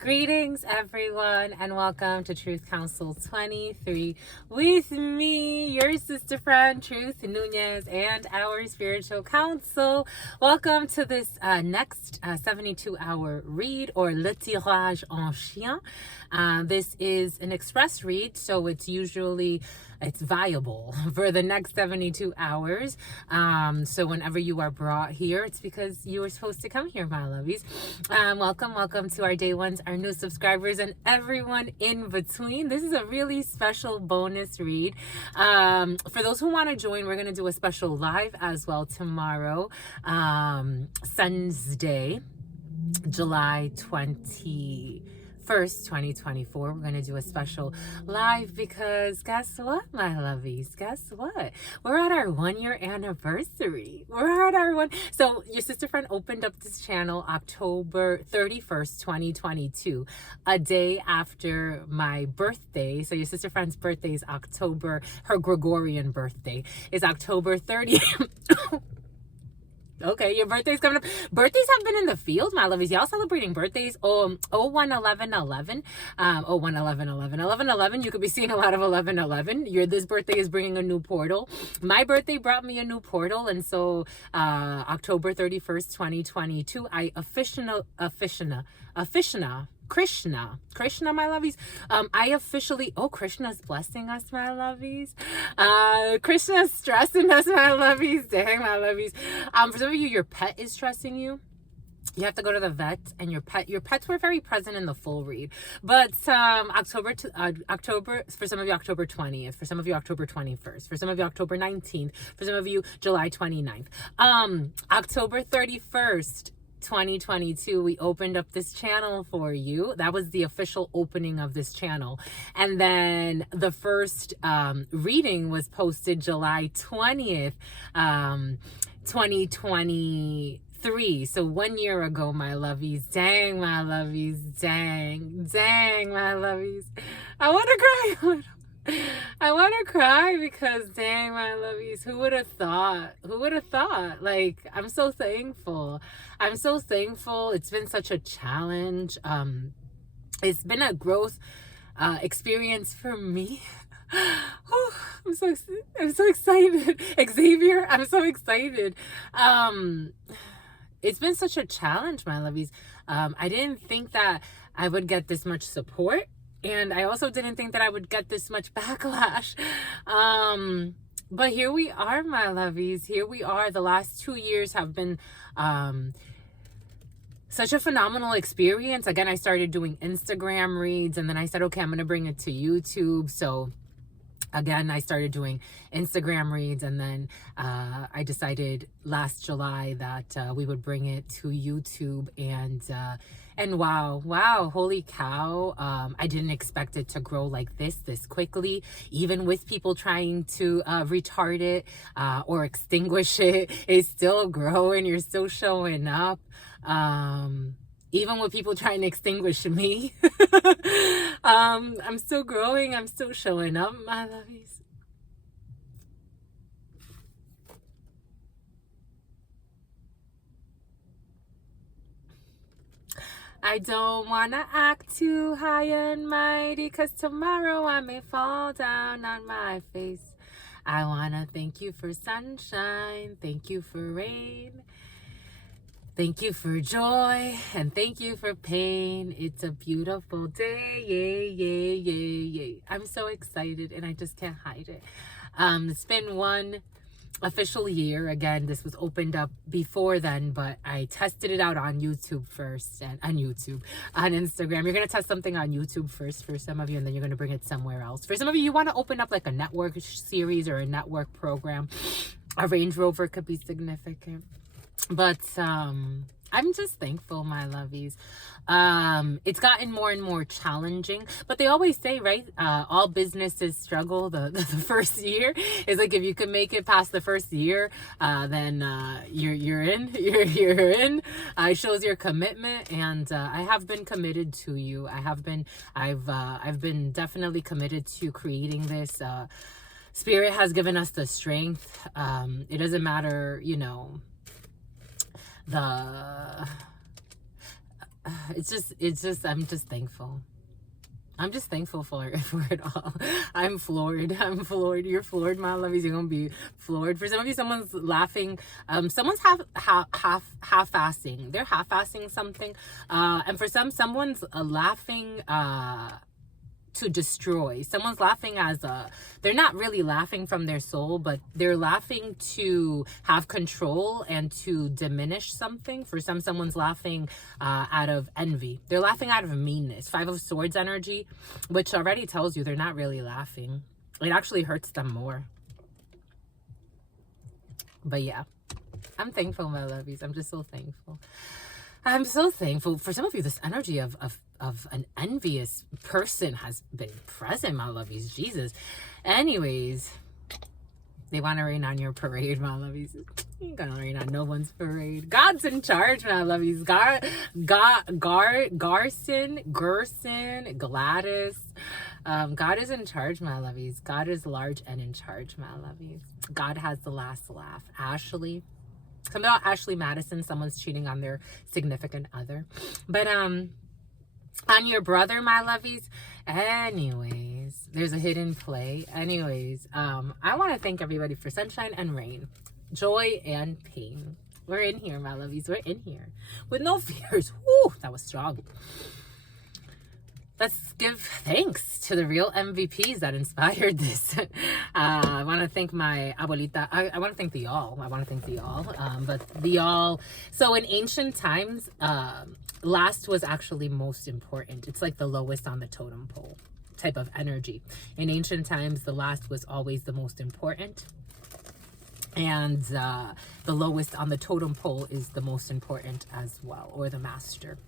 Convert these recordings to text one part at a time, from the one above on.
Greetings, everyone, and welcome to Truth Council 23 with me, your sister friend, Truth Nunez, and our spiritual council. Welcome to this next 72-hour read, or le tirage en chien. This is an express read, so it's viable for the next 72 hours. So whenever you are brought here, it's because you were supposed to come here, my lovies. Welcome to our day ones, our new subscribers, and everyone in between. This is a really special bonus read. For those who want to join, we're going to do a special live as well tomorrow, Sunday, July 21st, 2024. We're going to do a special live because guess what, my lovies? Guess what? We're at our 1-year anniversary. So your sister friend opened up this channel October 31st, 2022, a day after my birthday. So your sister friend's birthday is her Gregorian birthday is October 30th. Okay, your birthday's coming up. Birthdays have been in the field, my lovies. Y'all celebrating birthdays. 01/11/11. 11/11/11. You could be seeing a lot of 11/11. This birthday is bringing a new portal. My birthday brought me a new portal, and so October 31st, 2022, Krishna, my lovies. I officially, Krishna's blessing us, my lovies. Krishna's stressing us, my lovies. Dang, my lovies. For some of you, your pet is stressing you. You have to go to the vet, and your pets were very present in the full read. But October, for some of you, October 20th, for some of you, October 21st, for some of you, October 19th, for some of you, July 29th. October 31st, 2022, we opened up this channel for you. That was the official opening of this channel. And then the first reading was posted July 20th, 2023. So 1 year ago, my lovies. Dang, my lovies. Dang, my lovies. I want to cry. I want to cry because dang, my lovies, who would have thought? Like, I'm so thankful. It's been such a challenge. It's been a growth experience for me. I'm so excited. Xavier, I'm so excited. It's been such a challenge, my lovies. I didn't think that I would get this much support. And I also didn't think that I would get this much backlash. But here we are, my lovies. Here we are. The last 2 years have been such a phenomenal experience. Again, I started doing Instagram reads, and then I said, okay, I'm going to bring it to YouTube. So again, I started doing Instagram reads, and then I decided last July that we would bring it to YouTube, and wow, holy cow. I didn't expect it to grow like this quickly, even with people trying to retard it or extinguish it. It's still growing. You're still showing up. Even with people trying to extinguish me. I'm still growing. I'm still showing up, my lovies. I don't want to act too high and mighty, 'cause tomorrow I may fall down on my face. I want to thank you for sunshine. Thank you for rain. Thank you for joy, and thank you for pain. It's a beautiful day. Yay. I'm so excited, and I just can't hide it. It's been 1 official year. Again, this was opened up before then, but I tested it out on YouTube first, and on Instagram. You're going to test something on YouTube first for some of you, and then you're going to bring it somewhere else. For some of you, you want to open up like a network series or a network program. A Range Rover could be significant. But I'm just thankful, my lovies. It's gotten more and more challenging, but they always say, right, all businesses struggle the first year. It's like, if you can make it past the first year, then you're in. It shows your commitment, and I have been committed to you. I've been definitely committed to creating this. Spirit has given us the strength. It doesn't matter, I'm just thankful. I'm just thankful for it all. I'm floored. You're floored, my lovies. You're gonna be floored. For some of you, someone's laughing. Someone's half fasting. They're half fasting something. And for someone's laughing to destroy. Someone's laughing they're not really laughing from their soul, but they're laughing to have control and to diminish something. For someone's laughing out of envy. They're laughing out of meanness. 5 of Swords energy, which already tells you they're not really laughing. It actually hurts them more. But yeah, I'm thankful, my lovies. I'm just so thankful. I'm so thankful. For some of you, this energy of an envious person has been present, my lovies. Jesus. Anyways, they want to rain on your parade, my lovies. You ain't gonna rain on no one's parade. God's in charge, my lovies. Gerson, Gladys. God is in charge, my lovies. God is large and in charge, my lovies. God has the last laugh. Ashley. Something about Ashley Madison, someone's cheating on their significant other. But on your brother, my lovies. Anyways, there's a hidden play. Anyways, I want to thank everybody for sunshine and rain, joy and pain. We're in here, my lovies. We're in here with no fears. Woo, that was strong. Let's give thanks to the real MVPs that inspired this. I want to thank my abuelita. I want to thank the y'all. But the y'all. So in ancient times, last was actually most important. It's like the lowest on the totem pole type of energy. In ancient times, the last was always the most important. And the lowest on the totem pole is the most important as well, or the master.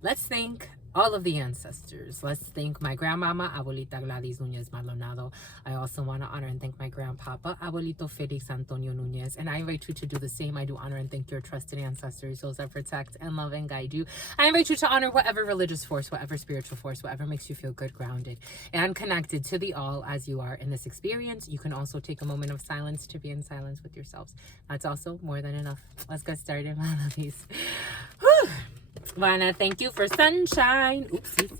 Let's thank all of the ancestors. Let's thank my grandmama, Abuelita Gladys Nunez Maldonado. I also want to honor and thank my grandpapa, Abuelito Felix Antonio Nunez. And I invite you to do the same. I do honor and thank your trusted ancestors, those that protect and love and guide you. I invite you to honor whatever religious force, whatever spiritual force, whatever makes you feel good, grounded, and connected to the all as you are in this experience. You can also take a moment of silence to be in silence with yourselves. That's also more than enough. Let's get started, my lovies. Whew. Wanna thank you for sunshine. Oopsies.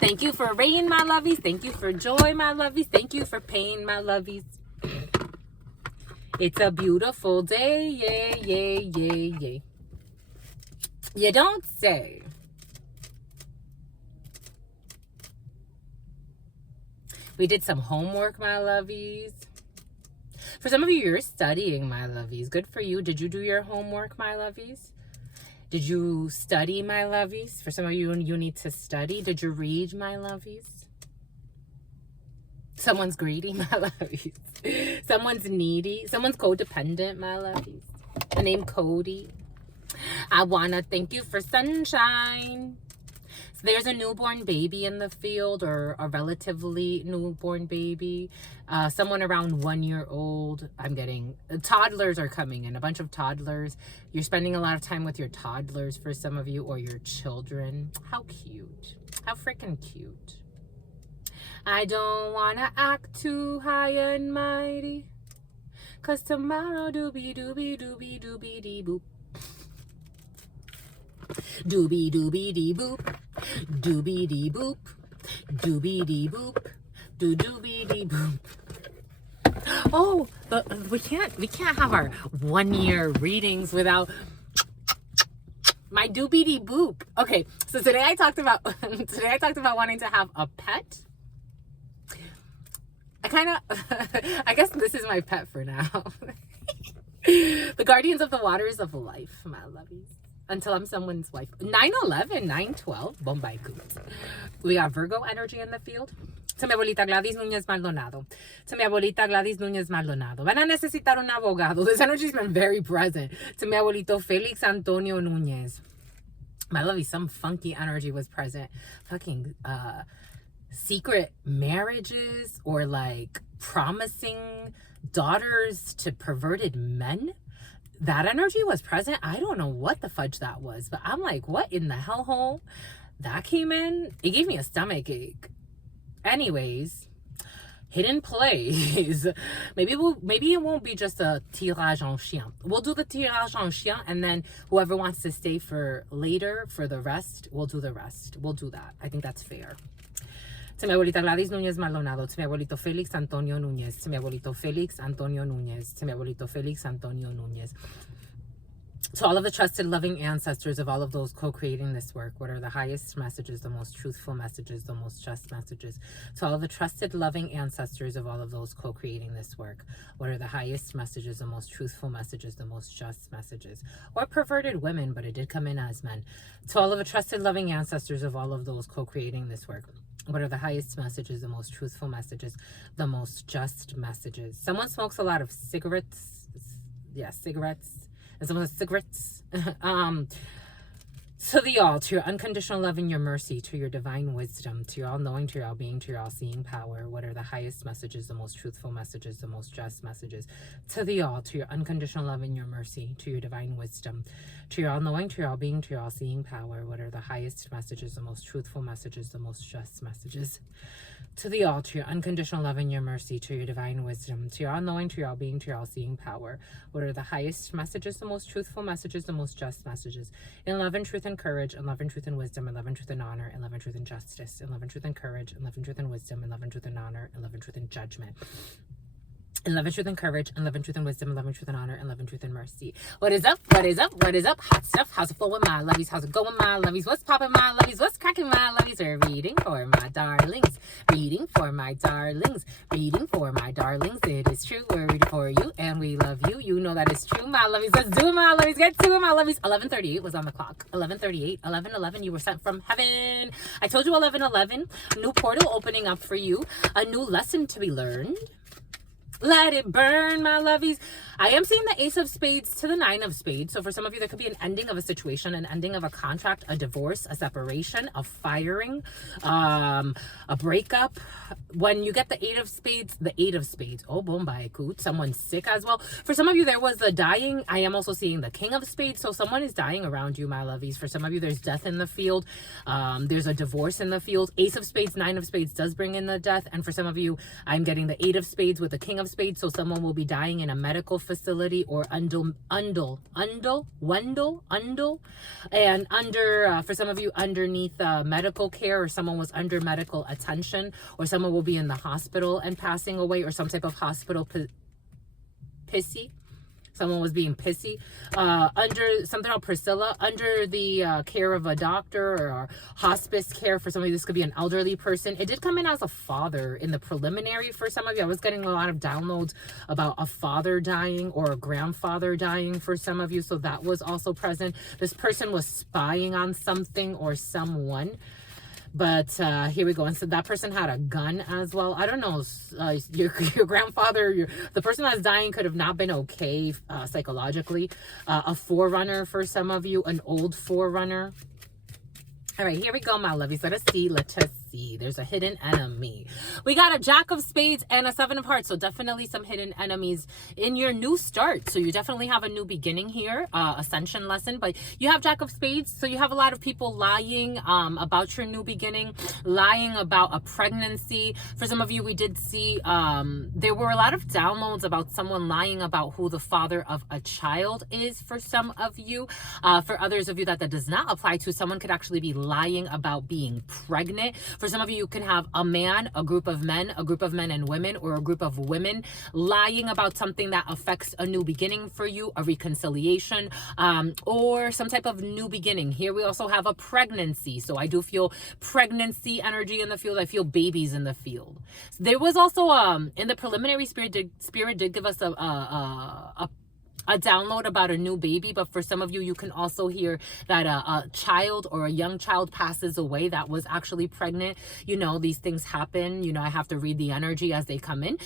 Thank you for rain, my lovies. Thank you for joy, my lovies. Thank you for pain, my lovies. It's a beautiful day. Yay, yay, yay, yay. You don't say. We did some homework, my lovies. For some of you, you're studying, my lovies. Good for you. Did you do your homework, my lovies? Did you study, my lovies? For some of you, you need to study. Did you read, my lovies? Someone's greedy, my lovies. Someone's needy. Someone's codependent, my lovies. The name Cody. I want to thank you for sunshine. So there's a newborn baby in the field, or a relatively newborn baby. Someone around 1 year old. I'm getting toddlers are coming in. A bunch of toddlers. You're spending a lot of time with your toddlers for some of you, or your children. How cute. How freaking cute. I don't want to act too high and mighty, 'cause tomorrow doobie doobie doobie doobie dee boop. Doobie doobie dee boop. Doobie dee boop. Doobie dee boop. Doo doobie dee boop. Oh, we can't have our 1 year readings without my doobie dee boop. Okay, so today I talked about wanting to have a pet. I guess this is my pet for now. The guardians of the waters of life, my lovies. Until I'm someone's wife. 9/11, 9/12, Bombay Coots. We got Virgo energy in the field. To mi abuelita Gladys Nunez Maldonado. To mi abuelita Gladys Nunez Maldonado. Van a necesitar un abogado. This energy's been very present. To mi abuelito Felix Antonio Nunez. My lovey, some funky energy was present. Fucking secret marriages, or like promising daughters to perverted men. That energy was present. I don't know what the fudge that was, but I'm like, what in the hellhole? That came in. It gave me a stomach ache. Anyways, hidden plays. Maybe it won't be just a tirage en chien. We'll do the tirage en chien, and then whoever wants to stay for later for the rest, we'll do the rest. We'll do that. I think that's fair. To mi abuelita Gladys Núñez Maldonado, to mi abuelito Felix Antonio Núñez, to mi abuelito Felix Antonio Núñez, to mi abuelito Felix Antonio Núñez. To all of the trusted, loving ancestors of all of those co-creating this work, what are the highest messages, the most truthful messages, the most just messages? To all of the trusted, loving ancestors of all of those co-creating this work, what are the highest messages, the most truthful messages, the most just messages? Or perverted women, but it did come in as men. To all of the trusted, loving ancestors of all of those co-creating this work, what are the highest messages, the most truthful messages, the most just messages? Someone smokes a lot of cigarettes. Yeah, cigarettes. And someone has cigarettes. To the all, to your unconditional love and your mercy, to your divine wisdom, to your all-knowing, to your all-being, to your all-seeing power, what are the highest messages, the most truthful messages, the most just messages? To the all, to your unconditional love and your mercy, to your divine wisdom, to your all-knowing, to your all-being, to your all-seeing power, what are the highest messages, the most truthful messages, the most just messages? To the all, to your unconditional love and your mercy, to your divine wisdom, to your all-knowing, to your all-being, to your all-seeing power, what are the highest messages, the most truthful messages, the most just messages? In love and truth and courage, in love and truth and wisdom, in love and truth and honor, in love and truth and justice, in love and truth and courage, in love and truth and wisdom, in love and truth and honor, in love and truth and judgment. In love and truth and courage, in love and truth and wisdom, in love and truth and honor, in love and truth and mercy. What is up? What is up? What is up? Hot stuff. How's it flowing, my lovies? How's it going, my lovies? What's popping, my lovies? What's cracking, my lovies? We're reading for my darlings. Reading for my darlings. Reading for my darlings. It is true. We're reading for you, and we love you. You know that is true, my lovies. Let's do it, my lovies. Get to it, my lovies. 11:38 was on the clock. 11:38. 11:11. You were sent from heaven. I told you 11:11. New portal opening up for you. A new lesson to be learned. Let it burn, my lovies. I am seeing the Ace of Spades to the Nine of Spades. So for some of you, there could be an ending of a situation, an ending of a contract, a divorce, a separation, a firing, a breakup. When you get the Eight of Spades, oh, boom, by coot. Someone's sick as well. For some of you, there was the dying. I am also seeing the King of Spades. So someone is dying around you, my lovies. For some of you, there's death in the field. There's a divorce in the field. Ace of Spades, Nine of Spades does bring in the death. And for some of you, I'm getting the Eight of Spades with the King of Spades. So someone will be dying in a medical facility or undle, and under for some of you underneath medical care, or someone was under medical attention, or someone will be in the hospital and passing away, or some type of hospital pissy. Someone was being pissy. Under something called Priscilla, under the care of a doctor or hospice care. For some of you, this could be an elderly person. It did come in as a father in the preliminary for some of you. I was getting a lot of downloads about a father dying or a grandfather dying for some of you. So that was also present. This person was spying on something or someone. But here we go. And so that person had a gun as well. I don't know. Your grandfather, the person that's dying could have not been okay psychologically. A forerunner for some of you, an old forerunner. All right, here we go, my lovies. Let us see. There's a hidden enemy. We got a Jack of Spades and a Seven of Hearts. So definitely some hidden enemies in your new start. So you definitely have a new beginning here, ascension lesson. But you have Jack of Spades. So you have a lot of people lying about your new beginning, lying about a pregnancy. For some of you, we did see there were a lot of downloads about someone lying about who the father of a child is for some of you. For others of you that does not apply to, someone could actually be lying about being pregnant. For some of you, you can have a man, a group of men and women, or a group of women lying about something that affects a new beginning for you, a reconciliation, or some type of new beginning. Here we also have a pregnancy. So I do feel pregnancy energy in the field. I feel babies in the field. There was also, in the preliminary, Spirit did give us a download about a new baby, but for some of you, you can also hear that a child or a young child passes away that was actually pregnant. You know, these things happen. You know, I have to read the energy as they come in.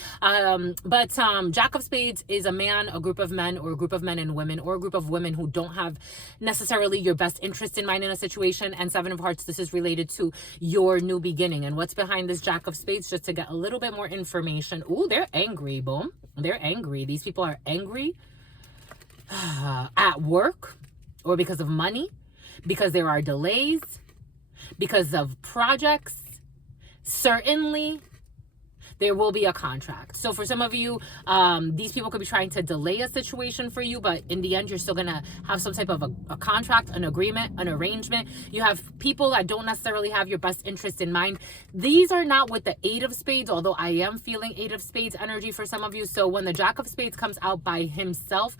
But Jack of Spades is a man, a group of men, or a group of men and women, or a group of women who don't have necessarily your best interest in mind in a situation. And Seven of Hearts, this is related to your new beginning. And what's behind this Jack of Spades, just to get a little bit more information. Ooh, they're angry, boom. They're angry. These people are angry. At work, or because of money, because there are delays, because of projects. Certainly there will be a contract. So for some of you, these people could be trying to delay a situation for you, but in the end, you're still gonna have some type of a contract, an agreement, an arrangement. You have people that don't necessarily have your best interest in mind. These are not with the Eight of Spades, although I am feeling Eight of Spades energy for some of you. So when the Jack of Spades comes out by himself,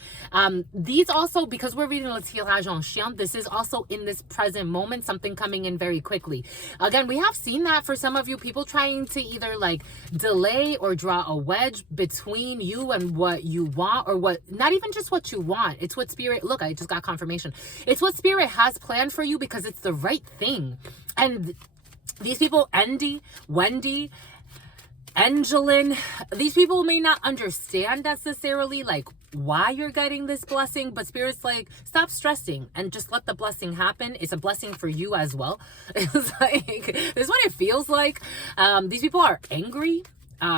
these also, because we're reading Le Tirage en Chien, this is also in this present moment, something coming in very quickly. Again, we have seen that for some of you, people trying to either like delay or draw a wedge between you and what you want, or what, not even just what you want. It's what Spirit, look, I just got confirmation. It's what Spirit has planned for you because it's the right thing. And these people, Andy, Wendy, Angeline, these people may not understand necessarily like why you're getting this blessing, but Spirit's like, stop stressing and just let the blessing happen. It's a blessing for you as well. It's like, this is what it feels like. These people are angry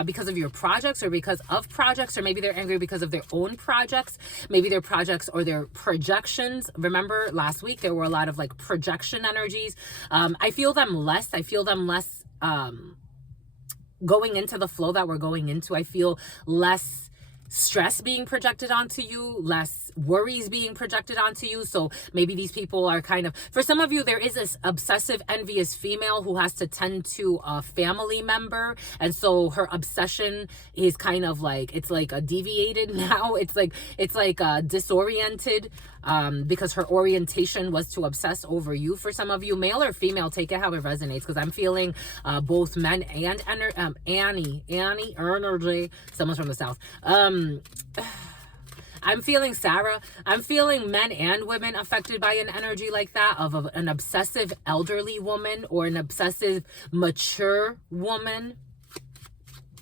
because of your projects, or because of projects, or maybe they're angry because of their own projects, maybe their projects or their projections. Remember last week there were a lot of like projection energies. I feel them less going into the flow that we're going into. I feel less stress being projected onto you, less worries being projected onto you. So maybe these people are kind of, for some of you, there is this obsessive, envious female who has to tend to a family member. And so her obsession is kind of like, it's like a deviated now. It's like disoriented, because her orientation was to obsess over you. For some of you, male or female, take it how it resonates, because I'm feeling both men and Annie energy. Someone's from the South. I'm feeling Sarah. I'm feeling men and women affected by an energy like that, of an obsessive elderly woman or an obsessive mature woman,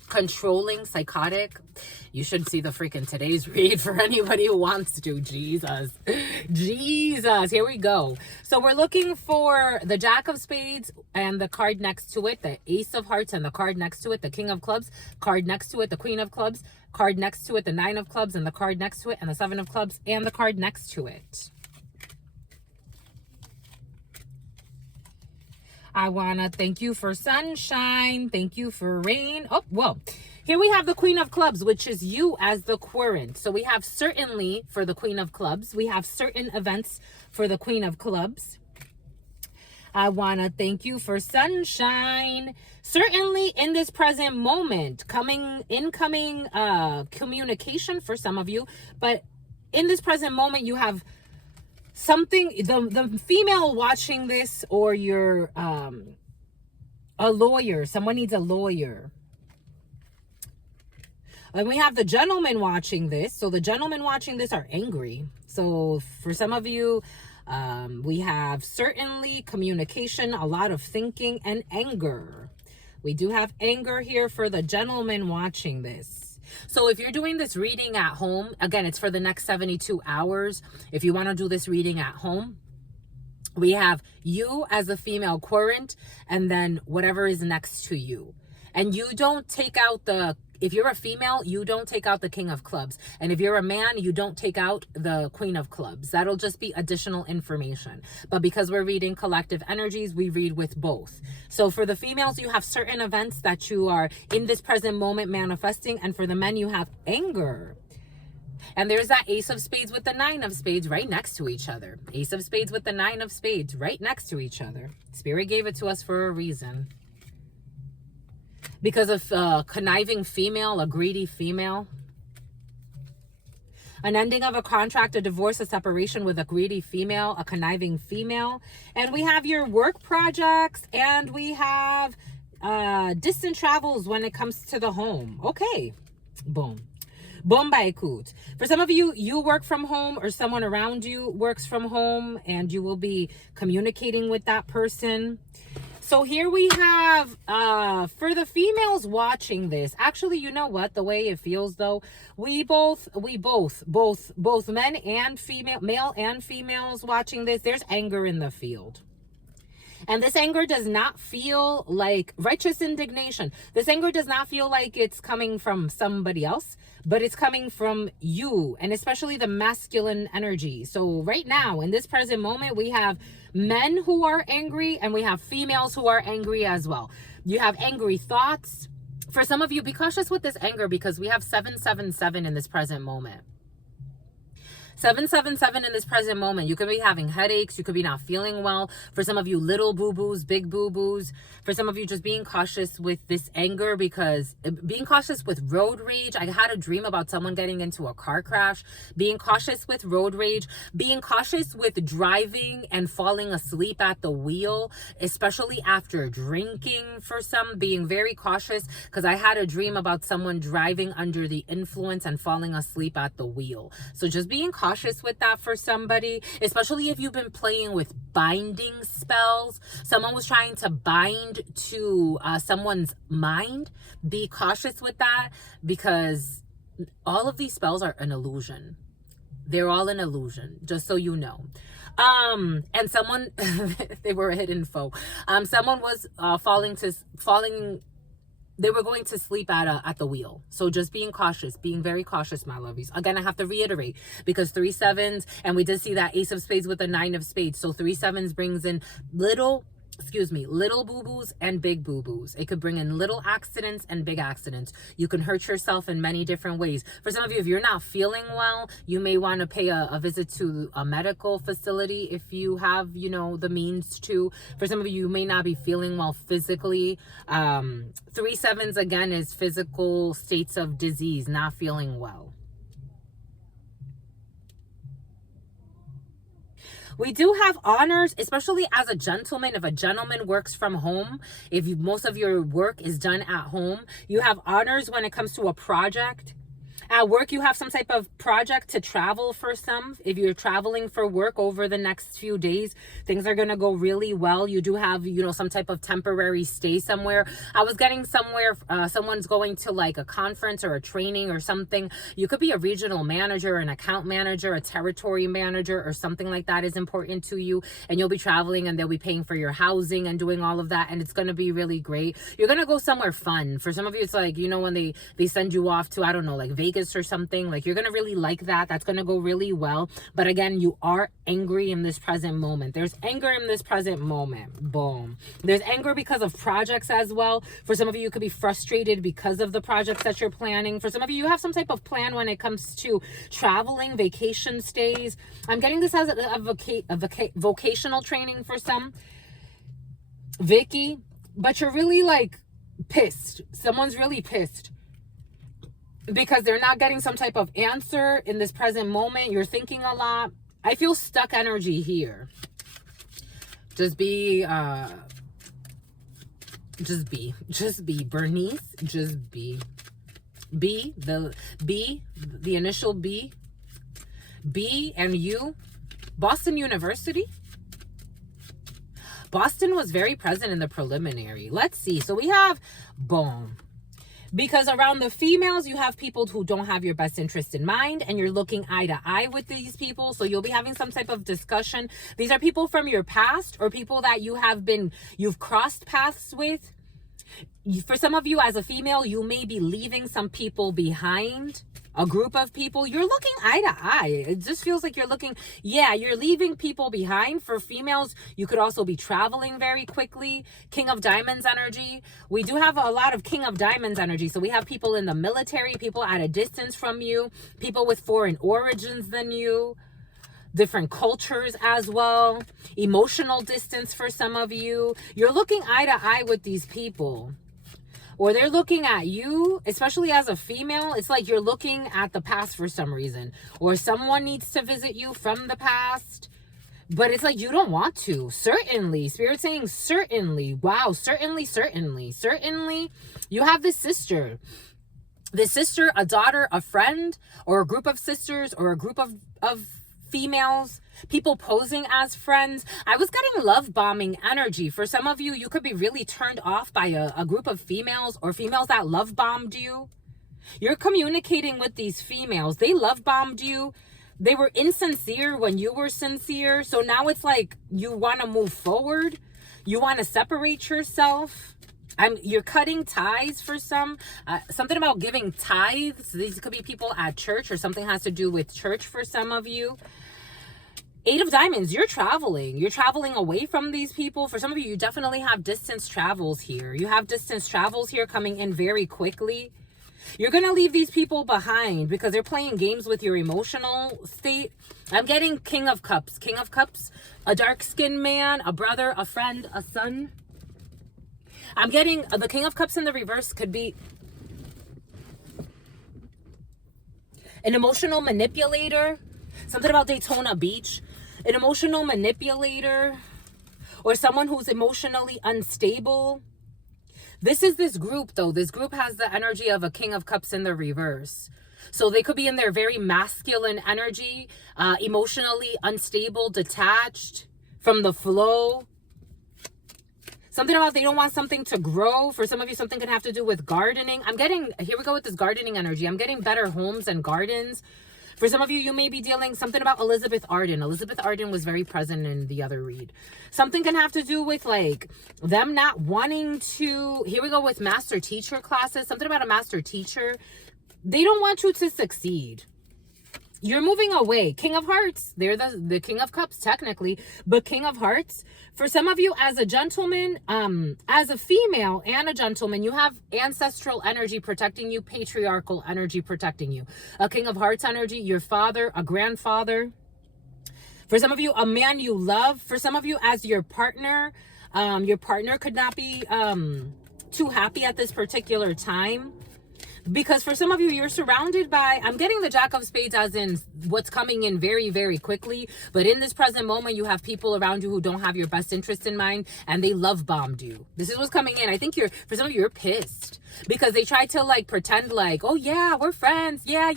controlling, psychotic. You should see the freaking today's read for anybody who wants to. Jesus. Here we go. So we're looking for the Jack of Spades and the card next to it, the Ace of Hearts, and the card next to it, the King of Clubs, card next to it, the Queen of Clubs, card next to it, the Nine of Clubs, and the card next to it, and the Seven of Clubs, and the card next to it. I want to thank you for sunshine. Thank you for rain. Oh, whoa. Here we have the Queen of Clubs, which is you as the querent. So we have certainly for the Queen of Clubs. We have certain events for the Queen of Clubs. I want to thank you for sunshine. Certainly in this present moment, incoming communication for some of you. But in this present moment, you have something, the female watching this, or you're a lawyer. Someone needs a lawyer. And we have the gentleman watching this. So the gentlemen watching this are angry. So for some of you, we have certainly communication, a lot of thinking, and anger. We do have anger here for the gentleman watching this. So if you're doing this reading at home, again, it's for the next 72 hours. If you want to do this reading at home, we have you as a female querent, and then whatever is next to you. And you don't take out if you're a female, you don't take out the King of Clubs. And if you're a man, you don't take out the Queen of Clubs. That'll just be additional information. But because we're reading collective energies, we read with both. So for the females, you have certain events that you are in this present moment manifesting. And for the men, you have anger. And there's that Ace of Spades with the Nine of Spades right next to each other. Ace of Spades with the Nine of Spades right next to each other. Spirit gave it to us for a reason. Because of a conniving female, a greedy female. An ending of a contract, a divorce, a separation with a greedy female, a conniving female. And we have your work projects, and we have distant travels when it comes to the home. Okay. Boom. Bombay Koot. For some of you, you work from home, or someone around you works from home, and you will be communicating with that person. So here we have, for the females watching this, actually, you know what, the way it feels though, we both men and female, male and females watching this, there's anger in the field. And this anger does not feel like righteous indignation. This anger does not feel like it's coming from somebody else, but it's coming from you, and especially the masculine energy. So right now, in this present moment, we have men who are angry, and we have females who are angry as well. You have angry thoughts For some of you, be cautious with this anger because we have 777 in this present moment. 777 in this present moment. You could be having headaches. You could be not feeling well. For some of you, little boo-boos, big boo-boos. For some of you, just being cautious with this anger because being cautious with road rage. I had a dream about someone getting into a car crash. Being cautious with road rage. Being cautious with driving and falling asleep at the wheel, especially after drinking. For some, being very cautious because I had a dream about someone driving under the influence and falling asleep at the wheel. So just being cautious with that for somebody, especially if you've been playing with binding spells. Someone was trying to bind to someone's mind. Be cautious with that because all of these spells are an illusion. They're all an illusion, just so you know. And someone, they were a hidden foe. Someone was they were going to sleep at the wheel. So just being cautious, being very cautious, my lovies. Again, I have to reiterate because 3 7s, and we did see that Ace of Spades with the 9 of Spades. So 3 7s brings in little boo-boos and big boo-boos. It could bring in little accidents and big accidents. You can hurt yourself in many different ways. For some of you, if you're not feeling well, you may want to pay a visit to a medical facility if you have, the means to. For some of you, you may not be feeling well physically. 3 7s, again, is physical states of disease, not feeling well. We do have honors, especially as a gentleman. If a gentleman works from home, if most of your work is done at home, you have honors when it comes to a project. At work, you have some type of project to travel for some. If you're traveling for work over the next few days, things are going to go really well. You do have, some type of temporary stay somewhere. I was getting somewhere, someone's going to like a conference or a training or something. You could be a regional manager, an account manager, a territory manager, or something like that is important to you. And you'll be traveling and they'll be paying for your housing and doing all of that. And it's going to be really great. You're going to go somewhere fun. For some of you, it's like, when they send you off to, I don't know, like Vegas or something, like you're gonna really like that. That's gonna go really well. But again, you are angry in this present moment. There's anger in this present moment. Boom. There's anger because of projects as well. For some of you could be frustrated because of the projects that you're planning. For some of you have some type of plan when it comes to traveling, vacation stays. I'm getting this as a vocational training for some, Vicky, but you're really like pissed. Someone's really pissed because they're not getting some type of answer in this present moment. You're thinking a lot. I feel stuck energy here. Just be, Bernice, just be. The initial B and U. Boston University. Boston was very present in the preliminary. Let's see. So we have, boom. Because around the females, you have people who don't have your best interest in mind and you're looking eye to eye with these people. So you'll be having some type of discussion. These are people from your past or people that you've crossed paths with. For some of you as a female, you may be leaving some people behind. A group of people, you're looking eye to eye. It just feels like you're leaving people behind. For females, you could also be traveling very quickly. King of Diamonds energy. We do have a lot of King of Diamonds energy. So we have people in the military, people at a distance from you, people with foreign origins than you, different cultures as well, emotional distance for some of you. You're looking eye to eye with these people. Or they're looking at you, especially as a female. It's like you're looking at the past for some reason. Or someone needs to visit you from the past. But it's like you don't want to. Certainly. Spirit saying certainly. Wow. Certainly. Certainly. You have this sister. This sister, a daughter, a friend, or a group of sisters, or a group of females, people posing as friends. I was getting love bombing energy. For some of you, you could be really turned off by a group of females or females that love bombed you. You're communicating with these females. They love bombed you. They were insincere when you were sincere. So now it's like you want to move forward. You want to separate yourself. You're cutting ties for some. Something about giving tithes. These could be people at church or something has to do with church for some of you. Eight of Diamonds, you're traveling. You're traveling away from these people. For some of you, you definitely have distance travels here. You have distance travels here coming in very quickly. You're going to leave these people behind because they're playing games with your emotional state. I'm getting King of Cups. King of Cups, a dark-skinned man, a brother, a friend, a son. I'm getting the King of Cups in the reverse could be an emotional manipulator. Something about Daytona Beach. An emotional manipulator or someone who's emotionally unstable. This is this group, though. This group has the energy of a King of Cups in the reverse. So they could be in their very masculine energy, emotionally unstable, detached from the flow. Something about they don't want something to grow. For some of you, something can have to do with gardening. I'm getting, here we go with this gardening energy. I'm getting better homes and gardens. For some of you, you may be dealing something about Elizabeth Arden. Elizabeth Arden was very present in the other read. Something can have to do with like them not wanting to, here we go with master teacher classes. Something about a master teacher. They don't want you to succeed. You're moving away. King of Hearts. They're the King of Cups, technically. But King of Hearts, for some of you as a gentleman, as a female and a gentleman, you have ancestral energy protecting you, patriarchal energy protecting you. A King of Hearts energy, your father, a grandfather. For some of you, a man you love. For some of you as your partner could not be too happy at this particular time. Because for some of you, you're surrounded by, I'm getting the Jack of Spades as in what's coming in very, very quickly. But in this present moment, you have people around you who don't have your best interest in mind and they love bombed you. This is what's coming in. I think for some of you, you're pissed because they tried to like pretend like, oh yeah, we're friends. Yeah.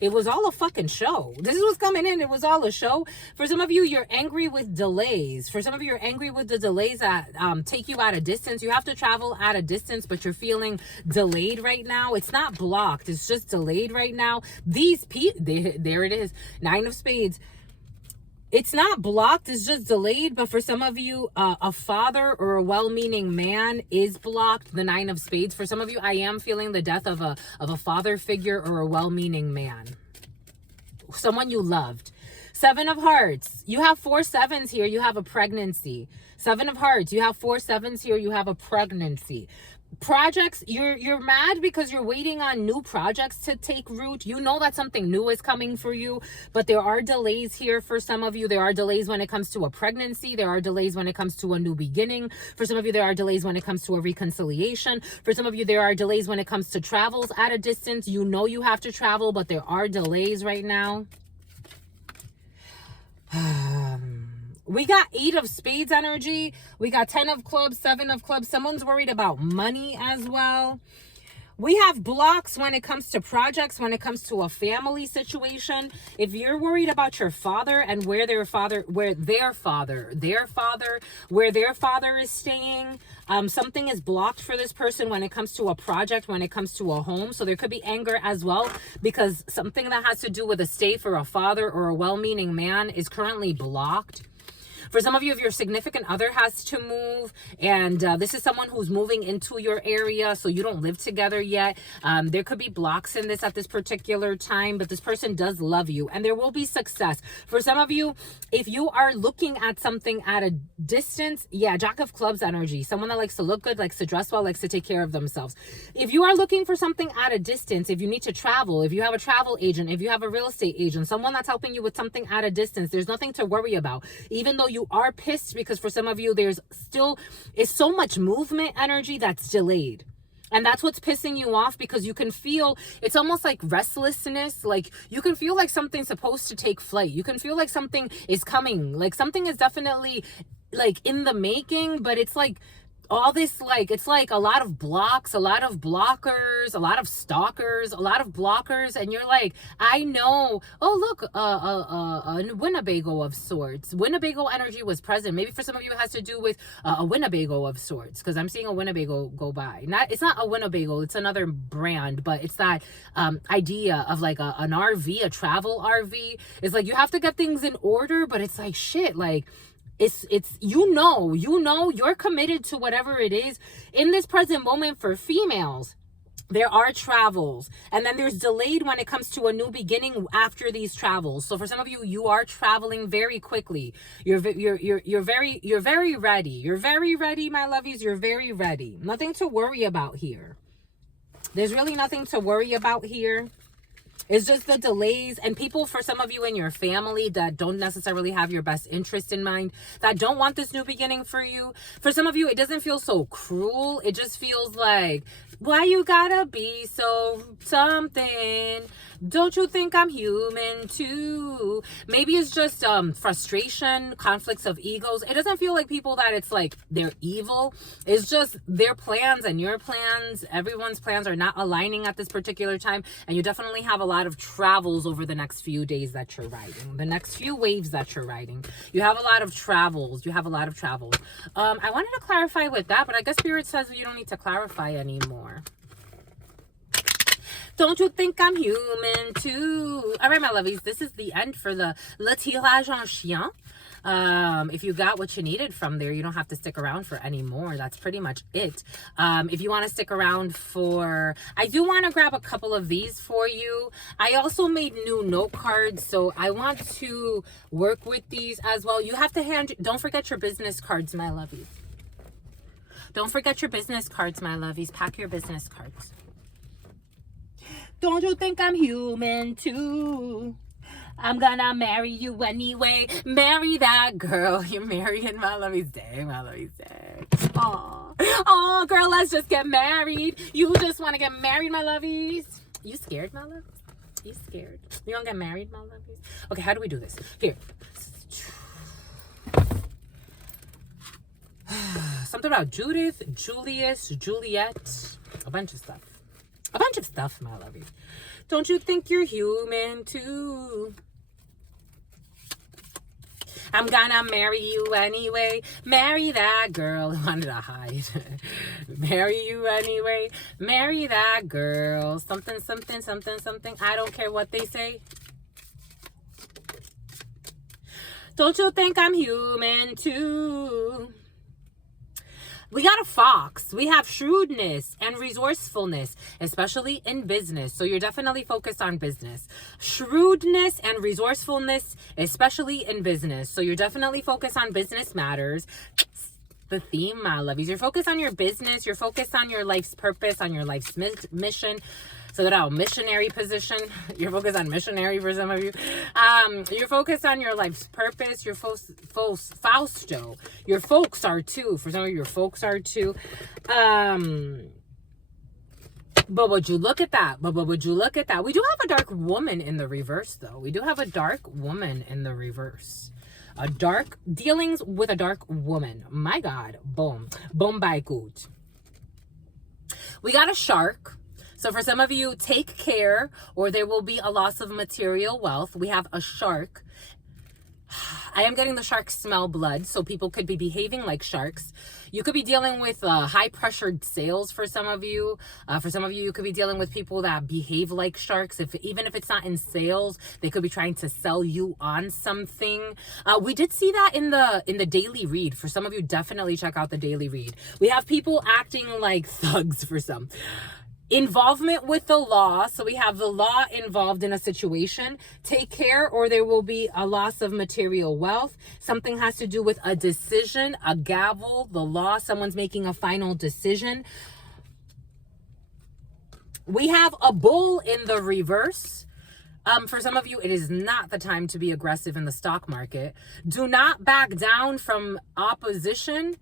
It was all a fucking show. This is what's coming in. It was all a show. For some of you, you're angry with delays. For some of you, you're angry with the delays that take you at a distance. You have to travel at a distance, but you're feeling delayed right now. It's not blocked. It's just delayed right now. These people, there it is. 9 of Spades. It's not blocked. It's just delayed. But for some of you, a father or a well-meaning man is blocked. The 9 of Spades. For some of you, I am feeling the death of a father figure or a well-meaning man. Someone you loved. 7 of Hearts. You have 4 sevens here. You have a pregnancy. 7 of Hearts. You have 4 sevens here. You have a pregnancy. Projects, you're mad because you're waiting on new projects to take root. You know that something new is coming for you, but there are delays here for some of you. There are delays when it comes to a pregnancy. There are delays when it comes to a new beginning. For some of you, there are delays when it comes to a reconciliation. For some of you, there are delays when it comes to travels at a distance. You know you have to travel, but there are delays right now. We got 8 of Spades energy. We got 10 of Clubs, 7 of Clubs. Someone's worried about money as well. We have blocks when it comes to projects, when it comes to a family situation. If you're worried about your father and where their father is staying, something is blocked for this person when it comes to a project, when it comes to a home. So there could be anger as well because something that has to do with a stay for a father or a well-meaning man is currently blocked. For some of you, if your significant other has to move, and this is someone who's moving into your area, so you don't live together yet, there could be blocks in this at this particular time, but this person does love you, and there will be success. For some of you, if you are looking at something at a distance, yeah, Jack of Clubs energy, someone that likes to look good, likes to dress well, likes to take care of themselves. If you are looking for something at a distance, if you need to travel, if you have a travel agent, if you have a real estate agent, someone that's helping you with something at a distance, there's nothing to worry about. Even though you are pissed because for some of you there's so much movement energy that's delayed, and that's what's pissing you off because you can feel it's almost like restlessness. Like you can feel like something's supposed to take flight. You can feel like something is coming, like something is definitely like in the making, but it's like all this, like it's like a lot of blocks, a lot of blockers, a lot of stalkers, a lot of blockers, and you're like, I know, oh look, a Winnebago of sorts. Winnebago energy was present. Maybe for some of you it has to do with a Winnebago of sorts, because I'm seeing a Winnebago go by. It's not a Winnebago, it's another brand, but it's that idea of like an RV, a travel RV. It's like you have to get things in order, but it's like shit, like it's you know you're committed to whatever it is in this present moment. For females, There are travels, and then there's delayed when it comes to a new beginning after these travels. So for some of you, you are traveling very quickly. You're very ready. You're very ready, my lovies. You're very ready. Nothing to worry about here. There's really nothing to worry about here. It's just the delays, and people, for some of you in your family that don't necessarily have your best interest in mind, that don't want this new beginning for you. For some of you, it doesn't feel so cruel. It just feels like, why you gotta be so something? Don't you think I'm human too? Maybe it's just frustration, conflicts of egos. It doesn't feel like people that it's like they're evil. It's just their plans and your plans, everyone's plans are not aligning at this particular time. And you definitely have a lot of travels over the next few days that you're riding, the next few waves that you're riding. You have a lot of travels. I wanted to clarify with that, but I guess Spirit says you don't need to clarify anymore. Don't you think I'm human too? All right, my lovies, this is the end for the Le Tirage en Chien. If you got what you needed from there, you don't have to stick around for any more. That's pretty much it. If you want to stick around for, I do want to grab a couple of these for you. I also made new note cards, so I want to work with these as well. You have to don't forget your business cards, my lovies. Don't forget your business cards, my lovies. Pack your business cards. Don't you think I'm human too? I'm gonna marry you anyway. Marry that girl. You're marrying my lovies day, my lovies day. Oh, girl, let's just get married. You just want to get married, my lovies. You scared, my lovies? You scared? You gonna get married, my lovies? Okay, how do we do this? Here. Something about Judith, Julius, Juliet. A bunch of stuff. A bunch of stuff, my lovey. Don't you think you're human too? I'm gonna marry you anyway. Marry that girl. I wanted to hide. Marry you anyway. Marry that girl. Something, something, something, something. I don't care what they say. Don't you think I'm human too? We got a fox. We have shrewdness and resourcefulness, especially in business. So you're definitely focused on business. Shrewdness and resourcefulness, especially in business. So you're definitely focused on business matters. The theme, my lovies. You're focused on your business. You're focused on your life's purpose, on your life's mission. So that our missionary position, you're focused on missionary for some of you. You're focused on your life's purpose. Your Fausto. Your folks are too. For some of you, your folks are too. But would you look at that? We do have a dark woman in the reverse, though. We do have a dark woman in the reverse. Dealings with a dark woman. My God. Boom. Boom by good. We got a shark. So for some of you, take care or there will be a loss of material wealth. We have a shark. I am getting the shark smell blood, so people could be behaving like sharks. You could be dealing with high-pressured sales for some of you. For some of you, you could be dealing with people that behave like sharks. Even if it's not in sales, they could be trying to sell you on something. We did see that in the daily read. For some of you, definitely check out the daily read. We have people acting like thugs for some. Involvement with the law. So we have the law involved in a situation. Take care or there will be a loss of material wealth. Something has to do with a decision, a gavel, the law. Someone's making a final decision. We have a bull in the reverse. For some of you, it is not the time to be aggressive in the stock market. Do not back down from opposition.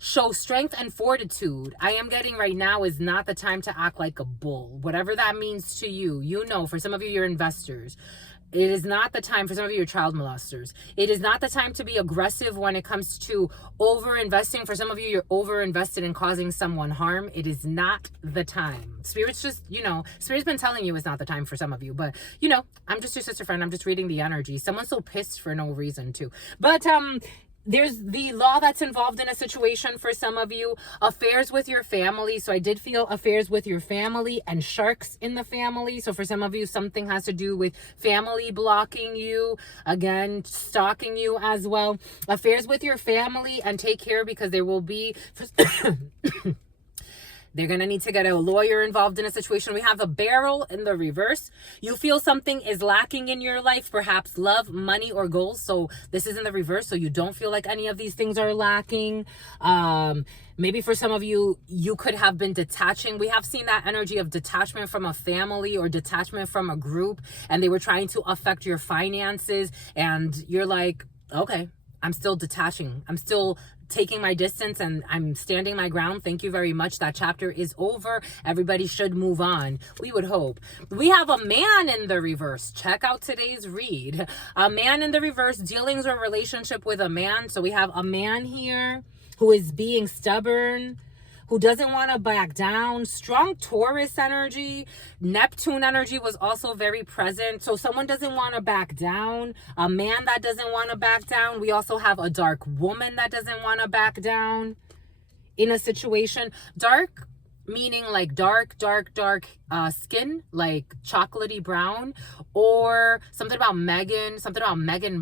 Show strength and fortitude. I am getting right now is not the time to act like a bull. Whatever that means to you. You know, for some of you, you're investors. It is not the time, for some of you, you're child molesters. It is not the time to be aggressive when it comes to over-investing. For some of you, you're over-invested in causing someone harm. It is not the time. Spirit's just, Spirit's been telling you it's not the time for some of you. But, I'm just your sister friend. I'm just reading the energy. Someone's so pissed for no reason, too. But, there's the law that's involved in a situation for some of you. Affairs with your family. So I did feel affairs with your family and sharks in the family. So for some of you, something has to do with family blocking you. Again, stalking you as well. Affairs with your family and take care because there will be... They're going to need to get a lawyer involved in a situation. We have a barrel in the reverse. You feel something is lacking in your life, perhaps love, money, or goals. So this is in the reverse. So you don't feel like any of these things are lacking. Maybe for some of you, you could have been detaching. We have seen that energy of detachment from a family or detachment from a group, and they were trying to affect your finances. And you're like, okay, I'm still detaching. I'm still taking my distance and I'm standing my ground. Thank you very much. That chapter is over. Everybody should move on. We would hope. We have a man in the reverse. Check out today's read. A man in the reverse, dealings or relationship with a man. So we have a man here who is being stubborn, who doesn't want to back down. Strong Taurus energy. Neptune energy was also very present. So someone doesn't want to back down. A man that doesn't want to back down. We also have a dark woman that doesn't want to back down in a situation. Dark meaning like dark skin, like chocolatey brown, or something about Megan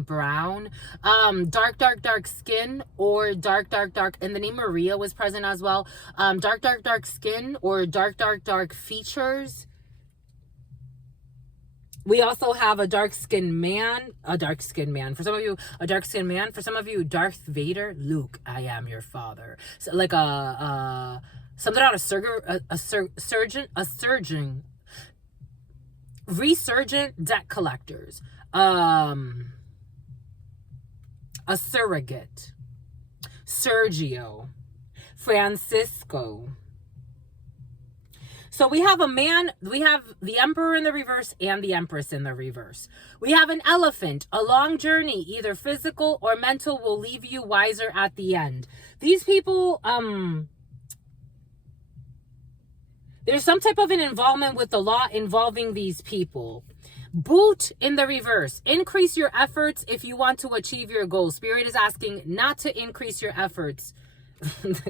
Brown. Dark skin, or dark, and the name Maria was present as well. Dark skin, or dark features. We also have a dark-skinned man. For some of you, a dark-skinned man. For some of you, Darth Vader. Luke, I am your father. So like something about a surgeon, resurgent debt collectors, a surrogate, Sergio, Francisco. So we have a man, we have the Emperor in the reverse and the Empress in the reverse. We have an elephant. A long journey, either physical or mental, will leave you wiser at the end. These people, there's some type of an involvement with the law involving these people. Boot in the reverse. Increase your efforts if you want to achieve your goals. Spirit is asking not to increase your efforts.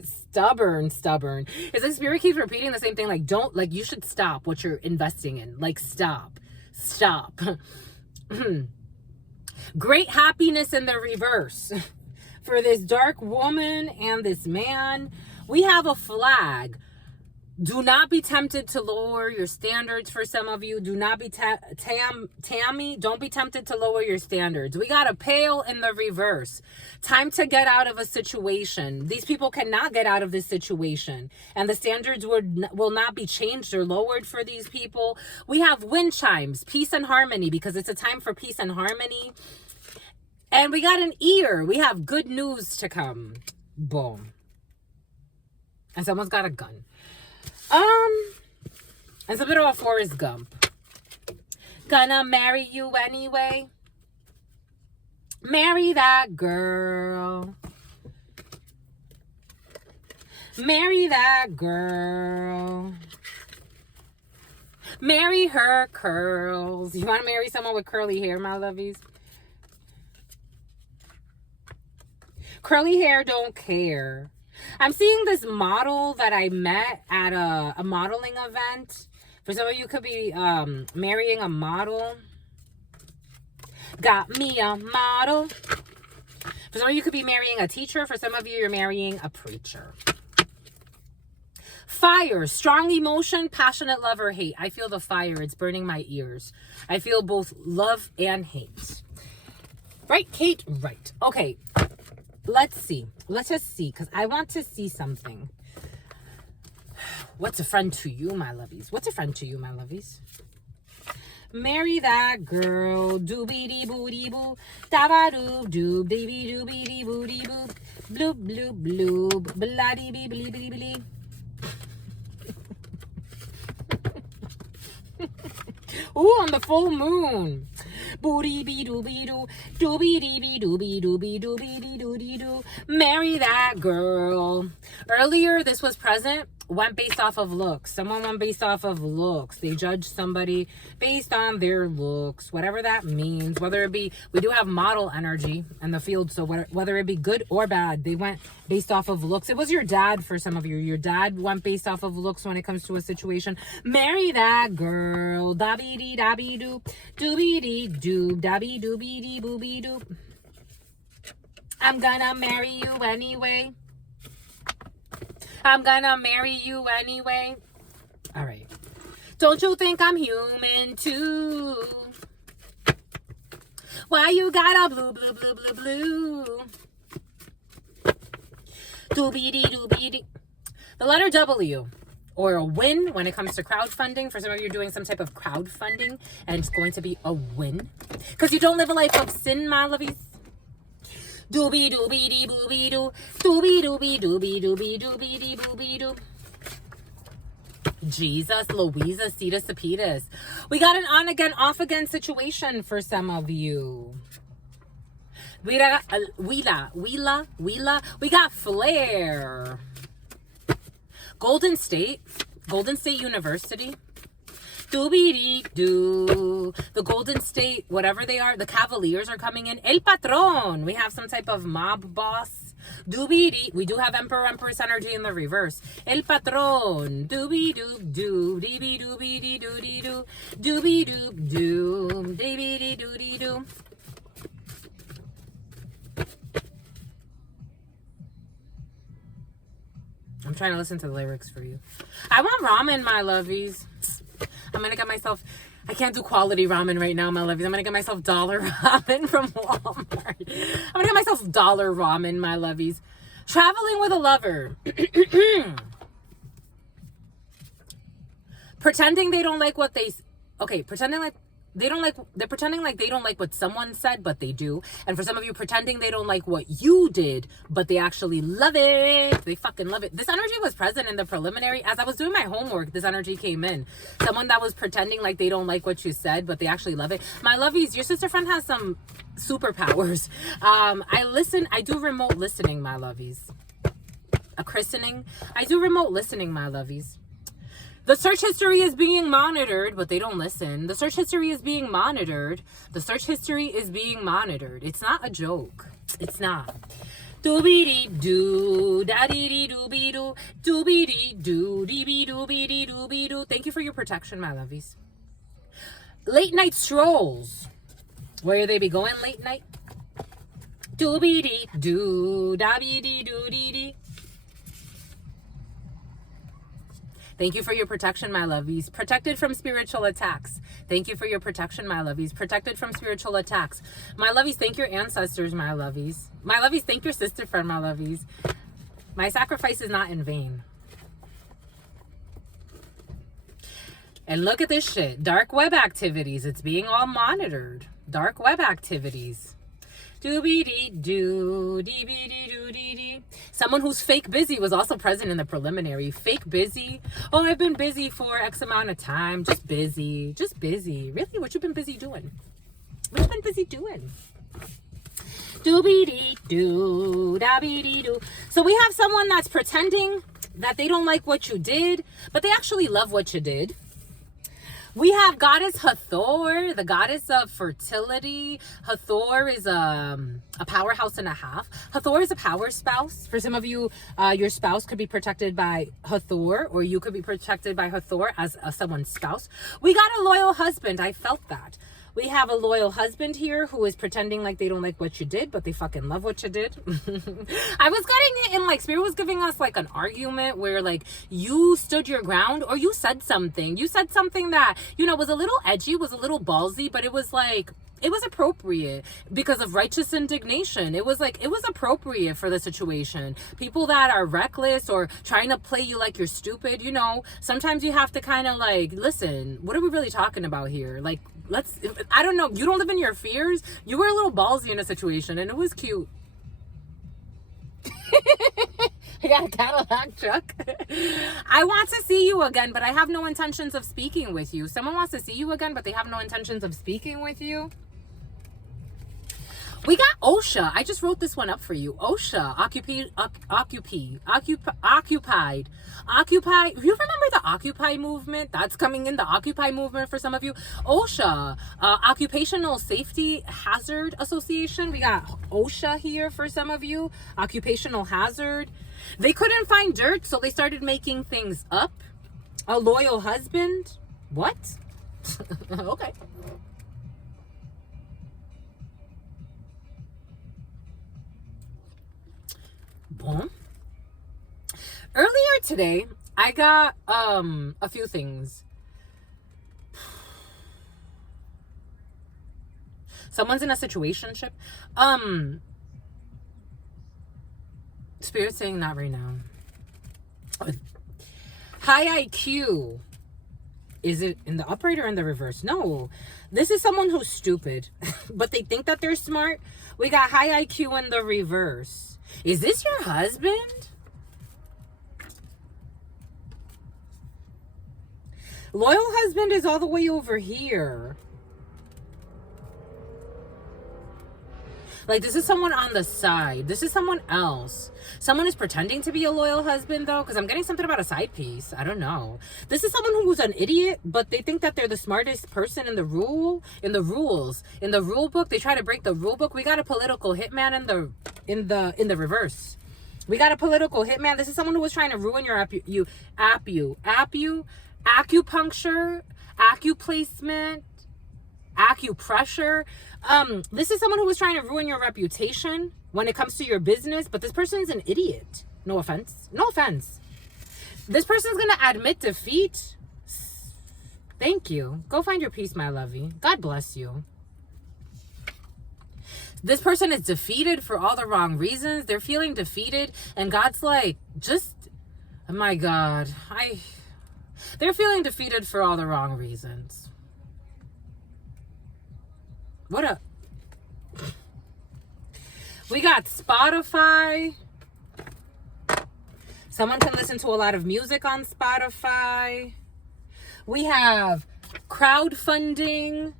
Stubborn. It's like Spirit keeps repeating the same thing. Like, you should stop what you're investing in. Like, stop. Great happiness in the reverse. For this dark woman and this man, we have a flag. Do not be tempted to lower your standards. For some of you, do not be Tammy, don't be tempted to lower your standards. We got a pail in the reverse. Time to get out of a situation. These people cannot get out of this situation, and the standards will not be changed or lowered for these people. We have wind chimes, peace and harmony, because it's a time for peace and harmony. And we got an ear. We have good news to come. Boom. And someone's got a gun. And something about Forrest Gump. Gonna marry you anyway. Marry that girl. Marry that girl. Marry her curls. You want to marry someone with curly hair, my lovies? Curly hair don't care. I'm seeing this model that I met at a modeling event. For some of you, could be marrying a model. Got me a model. For some of you, could be marrying a teacher. For some of you, you're marrying a preacher. Fire, strong emotion, passionate love or hate. I feel the fire. It's burning my ears. I feel both love and hate. Right, Kate? Right. Okay. Let's see. Let's just see, because I want to see something. What's a friend to you, my lovies? What's a friend to you, my lovies? Marry that girl. Doobie booty boo. Daba doob doob. Dee doobie booty boo. Bloop bloop bloop. Bloody bee blee blee blee. Ooh, on the full moon. Booty bee doobie doo. Doobie dee bee doobie doobie doobie dee doobie doo. Marry that girl. Earlier, this was present. Went based off of looks. Someone went based off of looks. They judged somebody based on their looks, whatever that means. Whether it be, we do have model energy in the field, so whether it be good or bad, they went based off of looks. It was your dad for some of you. Your dad went based off of looks when it comes to a situation. Marry that girl. Dabby dee dabby doo. Doobie dee doo. Dabby doobie dee boobie doo. I'm gonna marry you anyway. I'm gonna marry you anyway. All right. Don't you think I'm human too? Why you got a blue, blue, blue, blue, blue? Doobie-dee. The letter W, or a win when it comes to crowdfunding. For some of you, doing some type of crowdfunding, and it's going to be a win. Because you don't live a life of sin, my lovies. Doobie-doo. Doobie-doo. Jesus, Louisa, Cetus, Cepetus. We got an on again, off again situation for some of you. We got We got Flair. Golden State University. Doobie-dee-doo. The Golden State, whatever they are, the Cavaliers are coming in. El Patron. We have some type of mob boss. Doobie-dee. We do have Empress energy in the reverse. El Patron. Doobie-doo-doo. Dee-bee-doo-bee-dee-doo-dee-doo. Doobie-doo-doo. Dee-bee-dee-doo-dee-doo. I'm trying to listen to the lyrics for you. I want ramen, my lovies. I'm going to get myself... I can't do quality ramen right now, my lovies. I'm going to get myself dollar ramen from Walmart. I'm going to get myself dollar ramen, my lovies. Traveling with a lover. Pretending they don't like what they... Okay, pretending like... They're pretending like they don't like what someone said, but they do. And for some of you, pretending they don't like what you did, but they actually love it. They fucking love it. This energy was present in the preliminary. As I was doing my homework, this energy came in. Someone that was pretending like they don't like what you said, but they actually love it. My lovies, your sister friend has some superpowers. I do remote listening, my lovies. A christening. I do remote listening, my lovies. The search history is being monitored, but they don't listen. The search history is being monitored. The search history is being monitored. It's not a joke. It's not. Doobie-dee-doo, da-dee-dee-doobie-doo, doobie-dee-doo, dee-bee-doobie-dee-doobie-doo. Thank you for your protection, my lovies. Late night strolls. Where they be going late night? Doobie-dee-doo, da-bee-dee-doo-dee-dee. Thank you for your protection, my lovies. Protected from spiritual attacks. Thank you for your protection, my lovies. Protected from spiritual attacks. My lovies, thank your ancestors, my lovies. My lovies, thank your sister friend, my lovies. My sacrifice is not in vain. And look at this shit. Dark web activities. It's being all monitored. Dark web activities. Doobie-dee-doo, dee-bee-dee-doo-dee-dee. Someone who's fake busy was also present in the preliminary. Fake busy. Oh, I've been busy for X amount of time. Just busy. Just busy. Really? What you been busy doing? What you been busy doing? Doobie-dee-doo, da-bee-dee-doo. So we have someone that's pretending that they don't like what you did, but they actually love what you did. We have Goddess Hathor, the goddess of fertility. Hathor is a powerhouse and a half. Hathor is a power spouse. For some of you, your spouse could be protected by Hathor, or you could be protected by Hathor as someone's spouse. We got a loyal husband. I felt that. We have a loyal husband here who is pretending like they don't like what you did, but they fucking love what you did. I was getting it in, like, Spirit was giving us like an argument where like you stood your ground, or you said something. You said something that, you know, was a little edgy, was a little ballsy, but it was like, it was appropriate because of righteous indignation. It was like, it was appropriate for the situation. People that are reckless or trying to play you like you're stupid, you know, sometimes you have to kind of like, listen, what are we really talking about here? Like, I don't know. You don't live in your fears. You were a little ballsy in a situation, and it was cute. I got a Cadillac truck. I want to see you again, but I have no intentions of speaking with you. Someone wants to see you again, but they have no intentions of speaking with you. We got OSHA. I just wrote this one up for you. OSHA, occupied. You remember the Occupy movement? That's coming in, the Occupy movement for some of you. OSHA, Occupational Safety Hazard Association. We got OSHA here for some of you. Occupational hazard. They couldn't find dirt, so they started making things up. A loyal husband. What? Okay. Boom. Earlier today, I got a few things. Someone's in a situationship. Spirit saying not right now. High IQ. Is it in the upright or in the reverse? No. This is someone who's stupid, but they think that they're smart. We got high IQ in the reverse. Is this your husband? Loyal husband is all the way over here. Like, this is someone on the side. This is someone else. Someone is pretending to be a loyal husband, though, because I'm getting something about a side piece. I don't know. This is someone who's an idiot, but they think that they're the smartest person in the rules. In the rule book. They try to break the rule book. We got a political hitman in the reverse. We got a political hitman. This is someone who was trying to ruin your acupuncture, acuplacement, acupressure. This is someone who was trying to ruin your reputation when it comes to your business, but this person is an idiot. No offense. No offense. This person is going to admit defeat. Thank you. Go find your peace, my lovey. God bless you. This person is defeated for all the wrong reasons. They're feeling defeated, and God's like, oh my God, they're feeling defeated for all the wrong reasons. What up? We got Spotify. Someone can listen to a lot of music on Spotify. We have crowdfunding.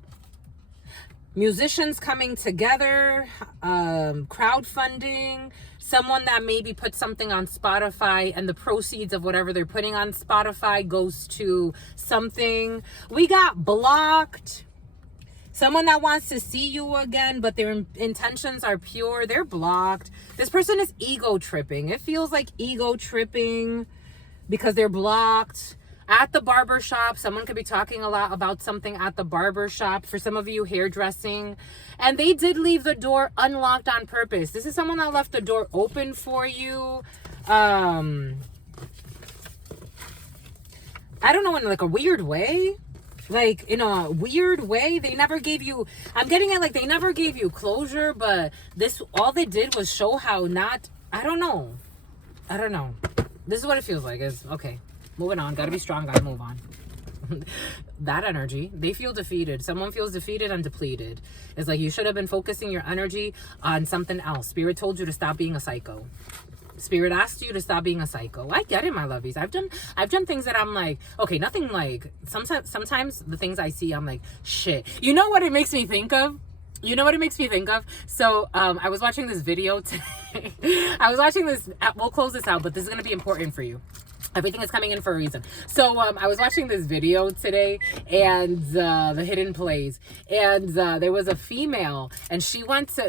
Musicians coming together. Crowdfunding. Someone that maybe put something on Spotify and the proceeds of whatever they're putting on Spotify goes to something. We got blocked. Someone that wants to see you again, but their intentions are pure. They're blocked. This person is ego tripping. It feels like ego tripping because they're blocked. At the barber shop, someone could be talking a lot about something at the barber shop. For some of you, hairdressing. And they did leave the door unlocked on purpose. This is someone that left the door open for you. I don't know, in like a weird way. Like, in a weird way, they never gave you, I'm getting it like they never gave you closure, but this, all they did was show how not, I don't know. This is what it feels like. Is okay, moving on. Gotta be strong, gotta move on. That energy, they feel defeated. Someone feels defeated and depleted. It's like you should have been focusing your energy on something else. Spirit told you to stop being a psycho. Spirit asked you to stop being a psycho. I get it, my lovies. I've done things that I'm like, okay, nothing like, sometimes the things I see, I'm like, shit. You know what it makes me think of? So, I was watching this video today. We'll close this out, but this is going to be important for you. Everything is coming in for a reason. So I was watching this video today, and the hidden plays, and there was a female, and she was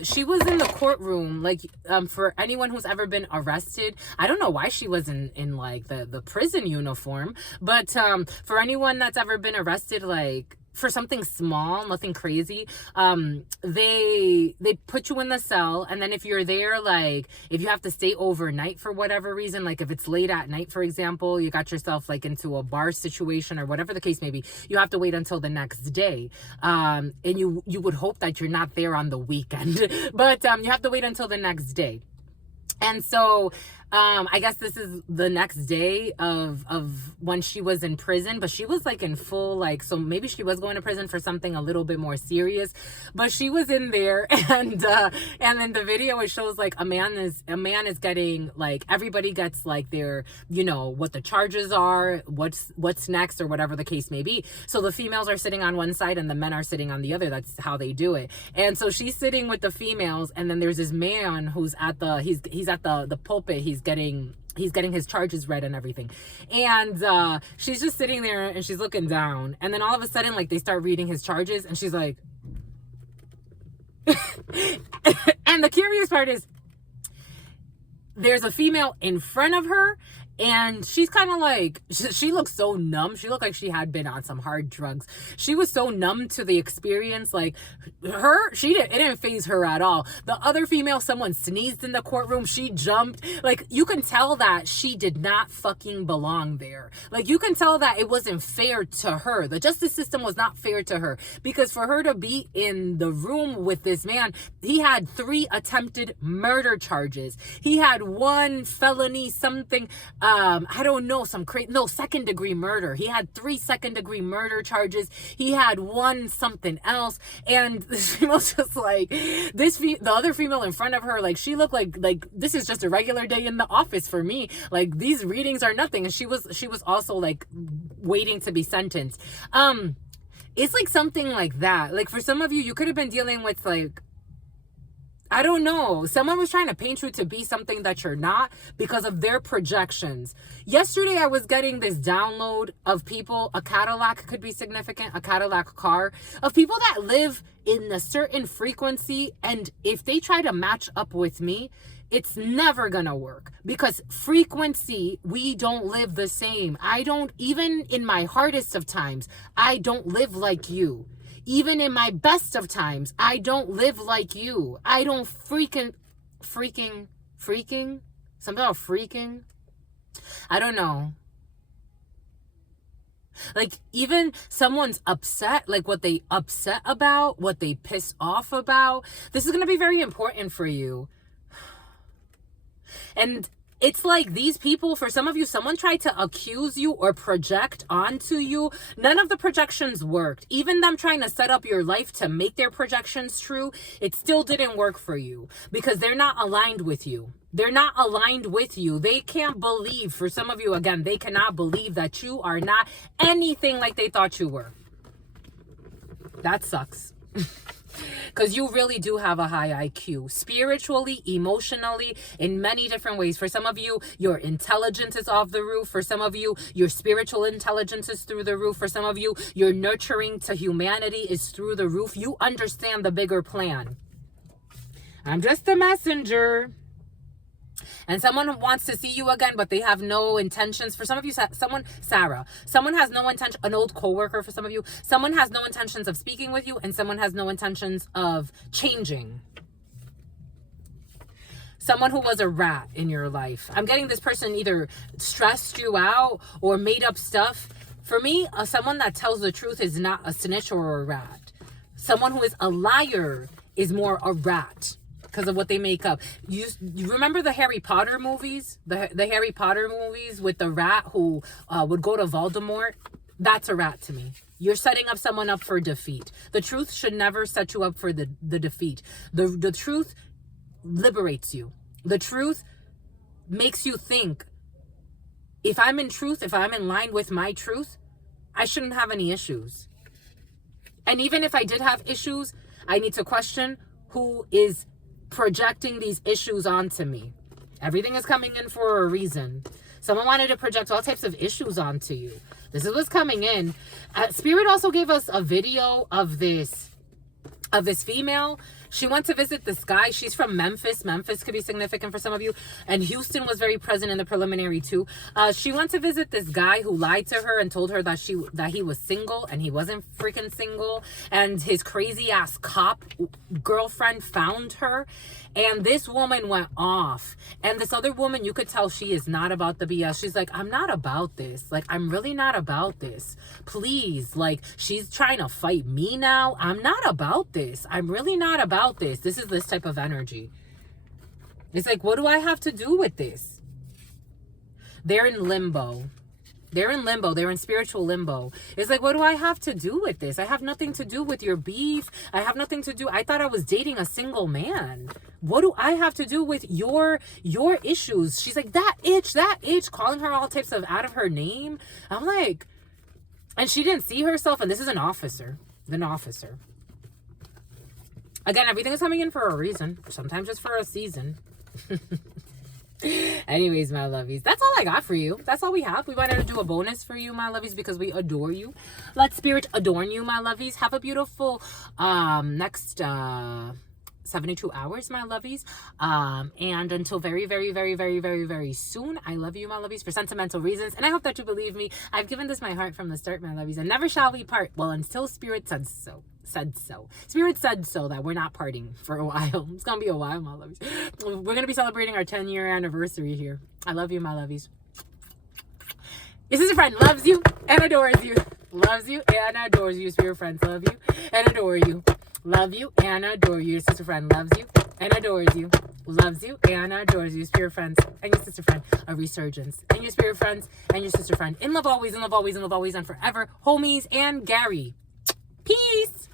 in the courtroom, like for anyone who's ever been arrested. I don't know why she was in like the prison uniform, but for anyone that's ever been arrested, like for something small, nothing crazy, they put you in the cell, and then if you're there, like if you have to stay overnight for whatever reason, like if it's late at night, for example, you got yourself like into a bar situation or whatever the case may be, you have to wait until the next day, and you would hope that you're not there on the weekend, but you have to wait until the next day. And so I guess this is the next day of when she was in prison, but she was like in full, like, so maybe she was going to prison for something a little bit more serious, but she was in there, and then the video, it shows like a man is getting, like, everybody gets like their, you know, what the charges are, what's next, or whatever the case may be. So the females are sitting on one side and the men are sitting on the other. That's how they do it. And so she's sitting with the females, and then there's this man who's at the he's at the pulpit. He's getting his charges read and everything, and she's just sitting there and she's looking down, and then all of a sudden, like, they start reading his charges, and she's like and the curious part is there's a female in front of her, And she's kind of like, she looks so numb. She looked like she had been on some hard drugs. She was so numb to the experience. Like it didn't faze her at all. The other female, someone sneezed in the courtroom. She jumped. Like you can tell that she did not fucking belong there. Like you can tell that it wasn't fair to her. The justice system was not fair to her, because for her to be in the room with this man, he had 3 attempted murder charges. He had 1 felony something, I don't know, second degree murder. He had 3 second degree murder charges. He had 1 something else. And this female's just like, the other female in front of her, like she looked like this is just a regular day in the office for me. Like these readings are nothing. And she was also like waiting to be sentenced. It's like something like that. Like for some of you, you could have been dealing with like, I don't know. Someone was trying to paint you to be something that you're not because of their projections. Yesterday, I was getting this download of people. A Cadillac could be significant, a Cadillac car, of people that live in a certain frequency. And if they try to match up with me, it's never gonna work, because frequency, we don't live the same. Even in my hardest of times, I don't live like you. Even in my best of times, I don't live like you. I don't freaking, something about freaking. I don't know. Like even someone's upset, like what they upset about, what they piss off about. This is going to be very important for you. And it's like these people, for some of you, someone tried to accuse you or project onto you. None of the projections worked. Even them trying to set up your life to make their projections true, it still didn't work for you, because they're not aligned with you. They're not aligned with you. They can't believe, for some of you, again, they cannot believe that you are not anything like they thought you were. That sucks. Because you really do have a high IQ, spiritually, emotionally, in many different ways. For some of you, your intelligence is off the roof. For some of you, your spiritual intelligence is through the roof. For some of you, your nurturing to humanity is through the roof. You understand the bigger plan. I'm just a messenger. And someone wants to see you again, but they have no intentions. For some of you, Sarah, someone has no intention, an old coworker for some of you, someone has no intentions of speaking with you, and someone has no intentions of changing. Someone who was a rat in your life. I'm getting this person either stressed you out or made up stuff. For me, someone that tells the truth is not a snitch or a rat. Someone who is a liar is more a rat, because of what they make up. You remember the Harry Potter movies? The Harry Potter movies with the rat who would go to Voldemort? That's a rat to me. You're setting up someone up for defeat. The truth should never set you up for the defeat. The truth liberates you. The truth makes you think, if I'm in truth, if I'm in line with my truth, I shouldn't have any issues. And even if I did have issues, I need to question who is projecting these issues onto me. Everything is coming in for a reason. Someone wanted to project all types of issues onto you. This is what's coming in. Spirit also gave us a video of this female. She went to visit this guy. She's from Memphis. Memphis could be significant for some of you. And Houston was very present in the preliminary too. She went to visit this guy who lied to her and told her that he was single, and he wasn't freaking single. And his crazy ass cop girlfriend found her. And this woman went off. And this other woman, you could tell she is not about the BS. She's like, I'm not about this. Like, I'm really not about this. Please. Like, she's trying to fight me now. I'm not about this. I'm really not about this. This is this type of energy. It's like, what do I have to do with this? They're in limbo. They're in limbo. They're in spiritual limbo. It's like, what do I have to do with this? I have nothing to do with your beef. I have nothing to do. I thought I was dating a single man. What do I have to do with your issues? She's like, that itch, calling her all types of out of her name. I'm like, and she didn't see herself. And this is an officer. Again, everything is coming in for a reason. Sometimes just for a season. Anyways, my lovies, that's all I got for you. That's all we have. We wanted to do a bonus for you, my lovies, because we adore you. Let spirit adorn you, my lovies. Have a beautiful next 72 hours, my lovies. And until very, very, very, very, very, very soon, I love you, my lovies, for sentimental reasons. And I hope that you believe me. I've given this my heart from the start, my lovies, and never shall we part. Well, until Spirit said so. Spirit said so that we're not parting for a while. It's gonna be a while, my lovies. We're gonna be celebrating our 10-year anniversary here. I love you, my lovies. Your sister friend loves you and adores you. Loves you and adores you. Spirit friends love you and adore you. Love you and adore you. Your sister friend loves you and adores you. Loves you and adores you. Spirit friends and your sister friend, a resurgence. And your spirit friends and your sister friend. In love always, in love always, in love always, and forever. Homies and Gary. Peace.